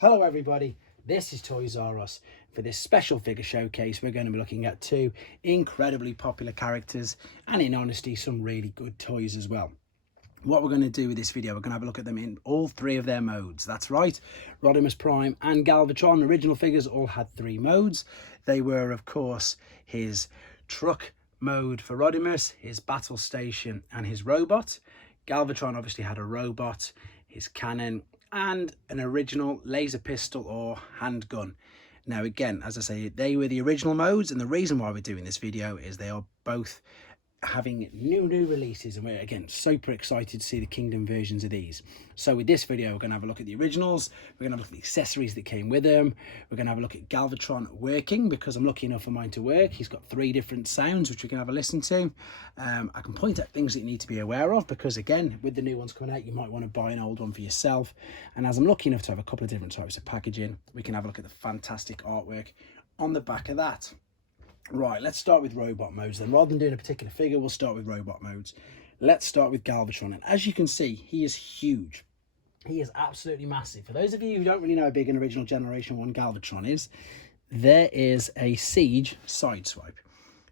Hello everybody, this is Toys R Us. For this special figure showcase, we're going to be looking at two incredibly popular characters and, in honesty, some really good toys as well. What we're going to do with this video, we're going to have a look at them in all three of their modes. That's right, Rodimus Prime and Galvatron, original figures, all had three modes. They were, of course, his truck mode for Rodimus, his battle station and his robot. Galvatron obviously had a robot, his cannon, and an original laser pistol or handgun. Now again, as I say, they were the original modes, and the reason why we're doing this video is they are both having new releases, and we're again super excited to see the Kingdom versions of these. So with this video, we're going to have a look at the originals, we're going to have a look at the accessories that came with them, we're going to have a look at Galvatron working, because I'm lucky enough for mine to work. He's got 3 different sounds which we can have a listen to. I can point at things that you need to be aware of, because again, with the new ones coming out, you might want to buy an old one for yourself. And as I'm lucky enough to have a couple of different types of packaging, we can have a look at the fantastic artwork on the back of that. Right, let's start with robot modes then. Rather than doing a particular figure, we'll start with robot modes. Let's start with Galvatron. And as you can see, he is huge. He is absolutely massive. For those of you who don't really know how big an original Generation 1 Galvatron is, there is a Siege Sideswipe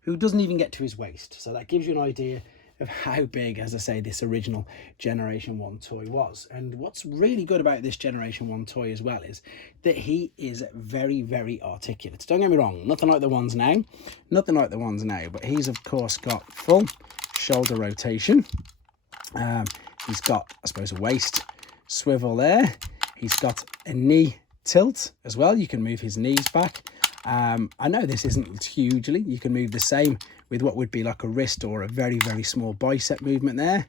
who doesn't even get to his waist. So that gives you an idea of how big, as I say, this original Generation 1 toy was. And what's really good about this Generation 1 toy as well is that he is very articulate. Don't get me wrong, nothing like the ones now, but he's of course got full shoulder rotation. He's got, I suppose, a waist swivel there. He's got a knee tilt as well. You can move his knees back. I know this isn't hugely, you can move the same with what would be like a wrist or a very small bicep movement there.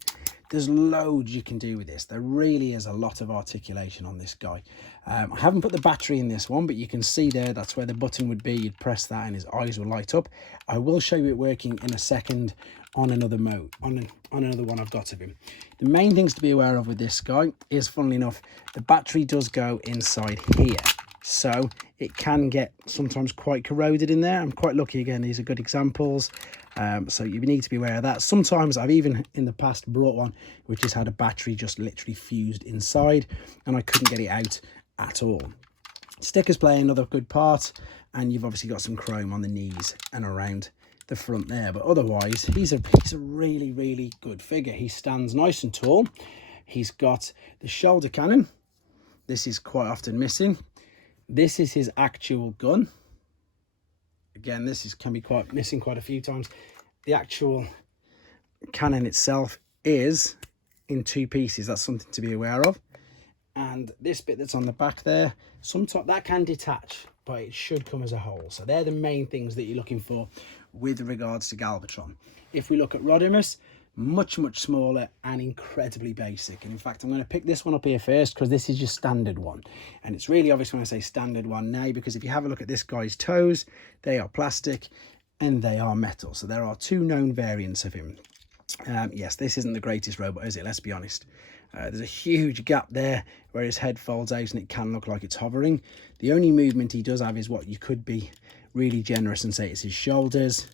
There's loads you can do with this. There really is a lot of articulation on this guy. I haven't put the battery in this one, but you can see there, that's where the button would be. You'd press that and his eyes will light up. I will show you it working in a second on another mode, on another one I've got of him. The main things to be aware of with this guy is, funnily enough, the battery does go inside here. So it can get sometimes quite corroded in there. I'm quite lucky, again, these are good examples. So you need to be aware of that. Sometimes I've even in the past brought one which has had a battery just literally fused inside and I couldn't get it out at all. Stickers play another good part, and you've obviously got some chrome on the knees and around the front there. But otherwise, he's a really good figure. He stands nice and tall. He's got the shoulder cannon. This is quite often missing. This is his actual gun. Again, this can be missing quite a few times. The actual cannon itself is in 2 pieces. That's something to be aware of. And this bit that's on the back there, sometimes that can detach, but it should come as a whole. So they're the main things that you're looking for with regards to Galvatron. If we look at Rodimus, much smaller and incredibly basic. And in fact, I'm going to pick this one up here first because this is your standard one, and it's really obvious when I say standard one now, because if you have a look at this guy's toes, they are plastic and they are metal. So there are 2 known variants of him. Yes, this isn't the greatest robot, is it? Let's be honest. There's a huge gap there where his head folds out and it can look like it's hovering. The only movement he does have is what you could be really generous and say it's his shoulders.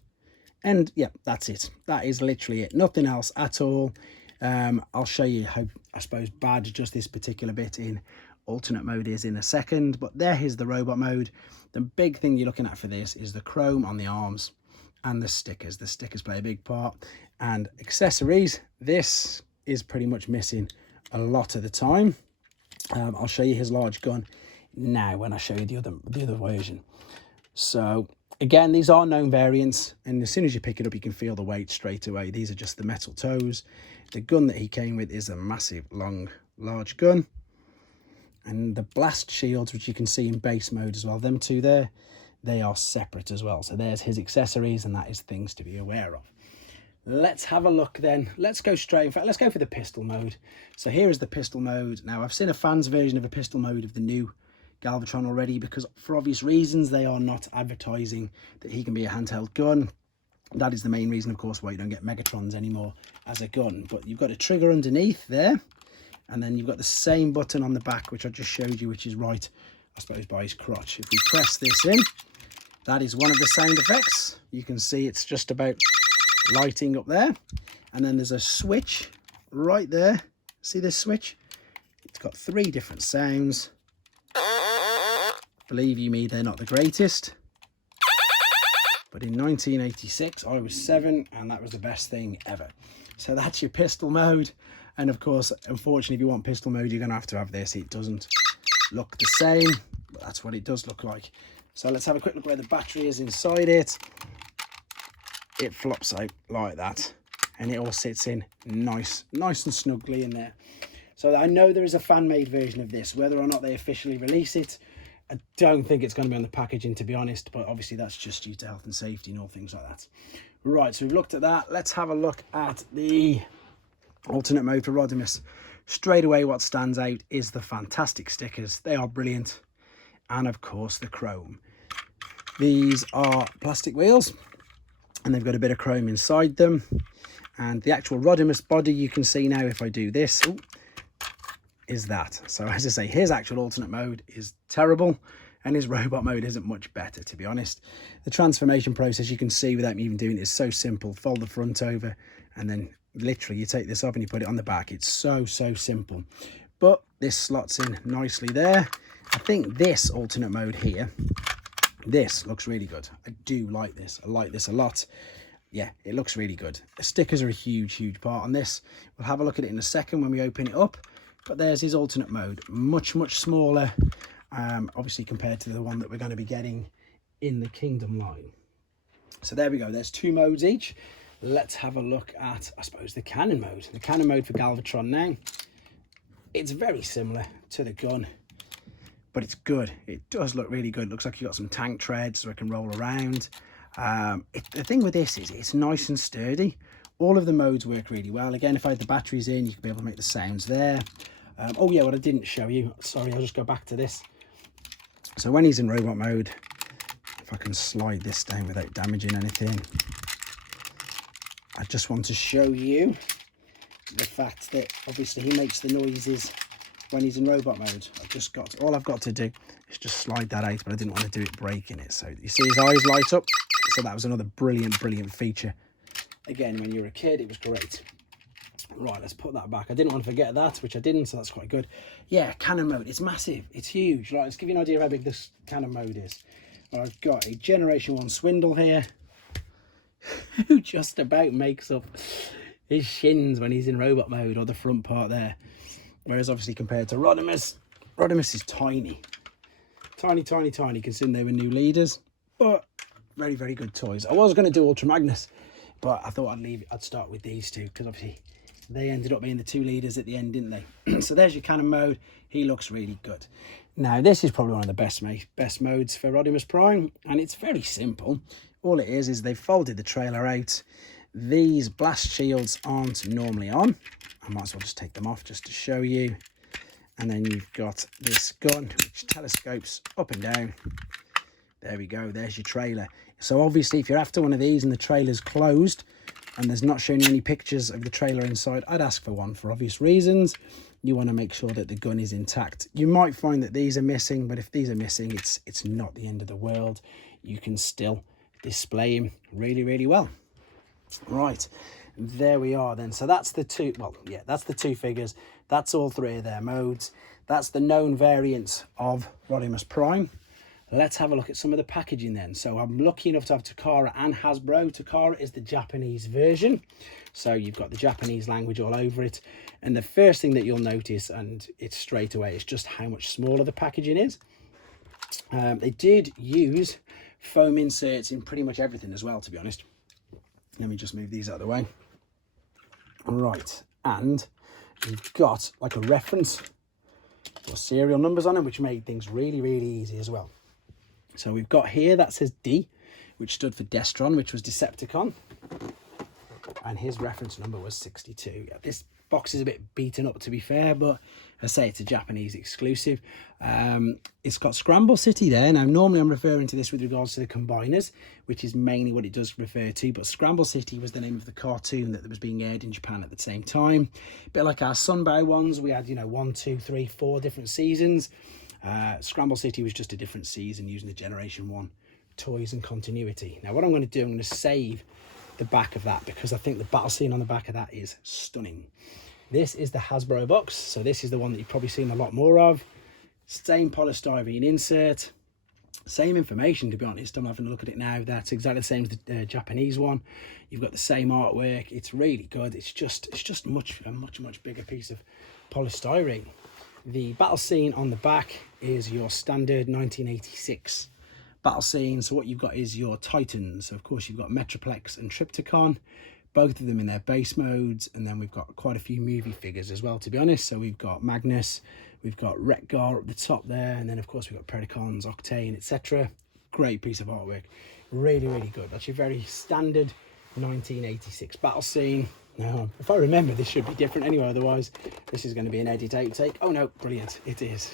And yeah, that's it. That is literally it. Nothing else at all. I'll show you how, I suppose, bad just this particular bit in alternate mode is in a second. But there is the robot mode. The big thing you're looking at for this is the chrome on the arms and the stickers. The stickers play a big part. And accessories, this is pretty much missing a lot of the time. I'll show you his large gun now when I show you the other version. So again, these are known variants, and as soon as you pick it up, you can feel the weight straight away. These are just the metal toes. The gun that he came with is a massive, large gun. And the blast shields, which you can see in base mode as well, them 2 there, they are separate as well. So there's his accessories, and that is things to be aware of. Let's have a look then. Let's go straight, in fact, let's go for the pistol mode. So here is the pistol mode. Now, I've seen a fan's version of a pistol mode of the new Galvatron already, because for obvious reasons they are not advertising that he can be a handheld gun. That is the main reason, of course, why you don't get Megatrons anymore as a gun. But you've got a trigger underneath there, and then you've got the same button on the back which I just showed you, which is right, I suppose, by his crotch. If we press this in, that is one of the sound effects. You can see it's just about lighting up there, and then there's a switch right there. See this switch? It's got 3 different sounds. Believe you me, they're not the greatest. But in 1986, I was 7, and that was the best thing ever. So that's your pistol mode. And of course, unfortunately, if you want pistol mode, you're going to have this. It doesn't look the same, but that's what it does look like. So let's have a quick look where the battery is inside it. It flops out like that, and it all sits in nice and snugly in there. So I know there is a fan-made version of this. Whether or not they officially release it, I don't think it's going to be on the packaging, to be honest, but obviously that's just due to health and safety and all things like that. Right, so we've looked at that. Let's have a look at the alternate mode for Rodimus. Straight away, what stands out is the fantastic stickers. They are brilliant. And of course, the chrome. These are plastic wheels, and they've got a bit of chrome inside them. And the actual Rodimus body, you can see now if I do this, is that. So as I say, his actual alternate mode is terrible, and his robot mode isn't much better, to be honest. The transformation process, you can see without me even doing it, is so simple. Fold the front over, and then literally you take this off and you put it on the back. It's so simple. But this slots in nicely there. I think this alternate mode here, this looks really good. I do like this. I like this a lot. Yeah, it looks really good. The stickers are a huge part on this. We'll have a look at it in a second when we open it up. But there's his alternate mode, much smaller, obviously compared to the one that we're going to be getting in the Kingdom line. So there we go, there's 2 modes each. Let's have a look at, I suppose, the Canon mode. The Canon mode for Galvatron now. It's very similar to the gun, but it's good. It does look really good. It looks like you've got some tank treads so it can roll around. The thing with this is it's nice and sturdy. All of the modes work really well. Again, if I had the batteries in, you could be able to make the sounds there. Oh yeah, what I didn't show you, sorry, I'll just go back to this. So when he's in robot mode, if I can slide this down without damaging anything, I just want to show you the fact that obviously he makes the noises when he's in robot mode. All I've got to do is just slide that out, but I didn't want to do it breaking it. So you see his eyes light up. So that was another brilliant feature. Again, when you were a kid, it was great. Right, let's put that back. I didn't want to forget that, which I didn't, so that's quite good. Yeah, Canon mode, it's massive, it's huge. Right, let's give you an idea of how big this Canon mode is. Well, I've got a Generation 1 Swindle here, who just about makes up his shins when he's in robot mode, or the front part there. Whereas obviously compared to Rodimus, Rodimus is tiny. Tiny, considering they were new leaders, but very good toys. I was going to do Ultra Magnus, but I thought I'd start with these two, because obviously they ended up being the 2 leaders at the end, didn't they? So there's your Canon mode. He looks really good. Now, this is probably one of the best modes for Rodimus Prime, and it's very simple. All it is they've folded the trailer out. These blast shields aren't normally on. I might as well just take them off just to show you. And then you've got this gun, which telescopes up and down. There we go, there's your trailer. So obviously, if you're after one of these and the trailer's closed, and there's not showing you any pictures of the trailer inside, I'd ask for one for obvious reasons. You want to make sure that the gun is intact. You might find that these are missing, but if these are missing, it's not the end of the world. You can still display him really well. Right, there we are then. So that's the 2, well, yeah, that's the 2 figures. That's all 3 of their modes. That's the known variants of Rodimus Prime. Let's have a look at some of the packaging then. So I'm lucky enough to have Takara and Hasbro. Takara is the Japanese version. So you've got the Japanese language all over it. And the first thing that you'll notice, and it's straight away, is just how much smaller the packaging is. They did use foam inserts in pretty much everything as well, to be honest. Let me just move these out of the way. Right, and you've got like a reference or serial numbers on them, which made things really easy as well. So we've got here that says D, which stood for Destron, which was Decepticon, and his reference number was 62. Yeah, this box is a bit beaten up, to be fair, but I say it's a Japanese exclusive. It's got Scramble City there. Now, normally I'm referring to this with regards to the combiners, which is mainly what it does refer to, but Scramble City was the name of the cartoon that was being aired in Japan at the same time. A bit like our Sunbow ones, we had, 1, 2, 3, 4 different seasons. Scramble City was just a different season using the Generation 1 toys and continuity. Now, what I'm going to do, I'm going to save the back of that, because I think the battle scene on the back of that is stunning. This is the Hasbro Box, so this is the one that you've probably seen a lot more of. Same polystyrene insert, Same information, to be honest. I'm having a look at it now. That's exactly the same as the Japanese one. You've got the same artwork. It's really good. It's just a much bigger piece of polystyrene. The battle scene on the back is your standard 1986 battle scene. So what you've got is your Titans. So of course you've got Metroplex and Trypticon, both of them in their base modes, and then we've got quite a few movie figures as well, to be honest. So we've got Magnus, we've got Retgar up the top there, and then of course we've got Predacons, Octane, etc. Great piece of artwork, really good. That's your very standard 1986 battle scene. Now, if I remember, this should be different anyway, otherwise this is going to be an edit outtake. Oh no, brilliant, it is.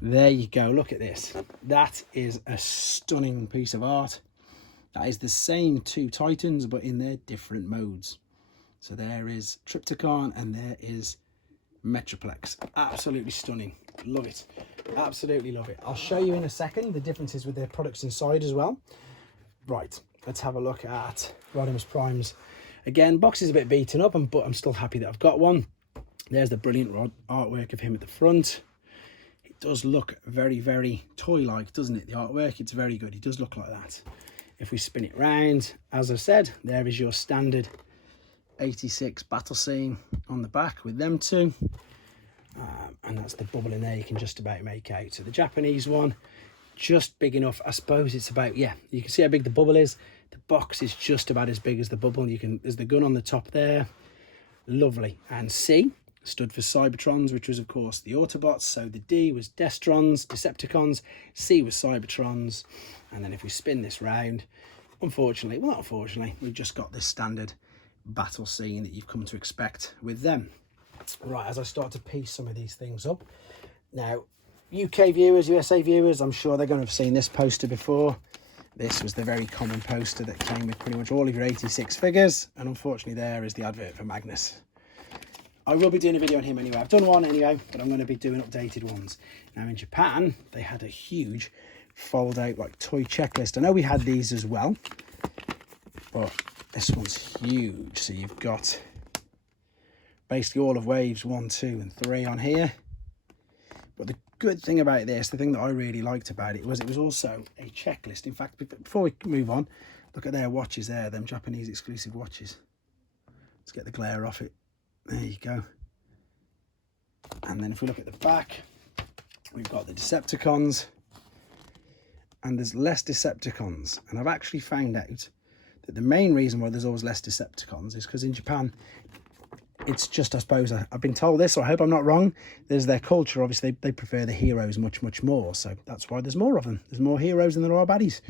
There you go, look at this. That is a stunning piece of art. That is the same two Titans, but in their different modes. So there is Trypticon and there is Metroplex. Absolutely stunning. Love it. Absolutely love it. I'll show you in a second the differences with their products inside as well. Right, let's have a look at Rodimus Prime's. Again, box is a bit beaten up, but I'm still happy that I've got one. There's the brilliant artwork of him at the front. It does look very toy-like, doesn't it? The artwork, it's very good. It does look like that. If we spin it round, as I said, there is your standard 86 battle scene on the back with them two. And that's the bubble in there you can just about make out. So the Japanese one, just big enough. I suppose it's about, yeah, you can see how big the bubble is. The box is just about as big as the bubble. There's the gun on the top there. Lovely. And C stood for Cybertrons, which was of course the Autobots. So the D was Decepticons, C was Cybertrons. And then if we spin this round, unfortunately, well not unfortunately, we've just got this standard battle scene that you've come to expect with them. Right, as I start to piece some of these things up. Now, UK viewers, USA viewers, I'm sure they're going to have seen this poster before. This was the very common poster that came with pretty much all of your 86 figures. And unfortunately, there is the advert for Magnus. I will be doing a video on him anyway. I've done one anyway, but I'm going to be doing updated ones. Now, in Japan, they had a huge fold-out like toy checklist. I know we had these as well, but this one's huge. So you've got basically all of waves 1, 2, and 3 on here. But the good thing about this, the thing that I really liked about it was also a checklist. In fact, before we move on, look at their watches there, them Japanese exclusive watches. Let's get the glare off it. There you go. And then if we look at the back, we've got the Decepticons, and there's less Decepticons. And I've actually found out that the main reason why there's always less Decepticons is because in Japan, it's just, I suppose, I've been told this, or I hope I'm not wrong, there's their culture. Obviously, they prefer the heroes much more. So that's why there's more of them. There's more heroes than there are baddies.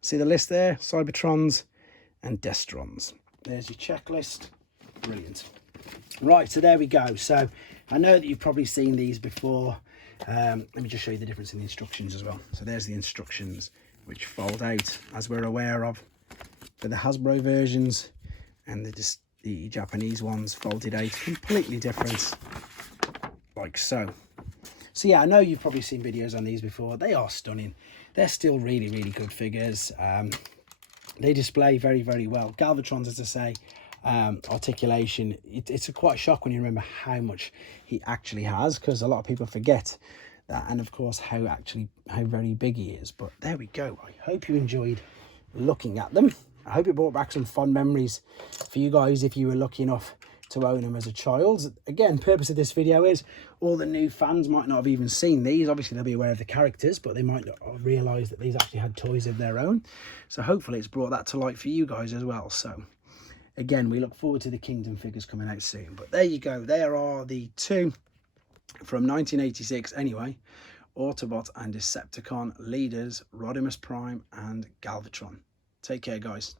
See the list there? Cybertrons and Destrons. There's your checklist. Brilliant. Right, so there we go. So I know that you've probably seen these before. Let me just show you the difference in the instructions as well. So there's the instructions, which fold out, as we're aware of, for the Hasbro versions, and the Japanese ones folded out completely different, like so. So yeah, I know you've probably seen videos on these before. They are stunning. They're still really good figures. They display very well. Galvatrons, as I say, articulation, it's a quite a shock when you remember how much he actually has, because a lot of people forget that, and of course how very big he is. But there we go. I hope you enjoyed looking at them. I hope it brought back some fond memories for you guys if you were lucky enough to own them as a child. Again, purpose of this video is all the new fans might not have even seen these. Obviously they'll be aware of the characters, but they might not realise that these actually had toys of their own. So hopefully it's brought that to light for you guys as well. So again, we look forward to the Kingdom figures coming out soon. But there you go. There are the two from 1986 anyway. Autobot and Decepticon leaders, Rodimus Prime and Galvatron. Take care, guys.